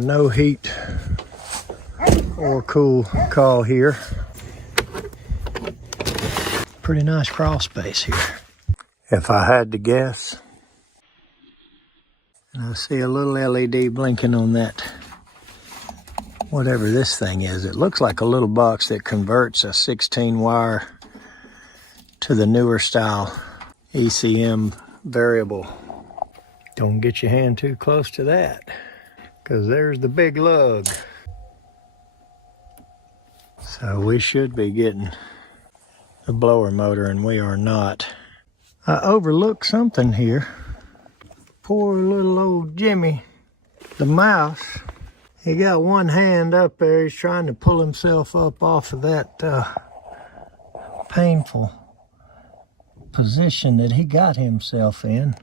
No heat or cool call here. Pretty nice crawl space here. If I had to guess, and I see a little LED blinking on that, whatever this thing is. It looks like a little box that converts a 16 wire to the newer style ECM variable. Don't get your hand too close to that, because there's the big lug. So we should be getting the blower motor, and we are not. I overlooked something here. Poor little old Jimmy, the mouse. He got one hand up there. He's trying to pull himself up off of that painful position that he got himself in.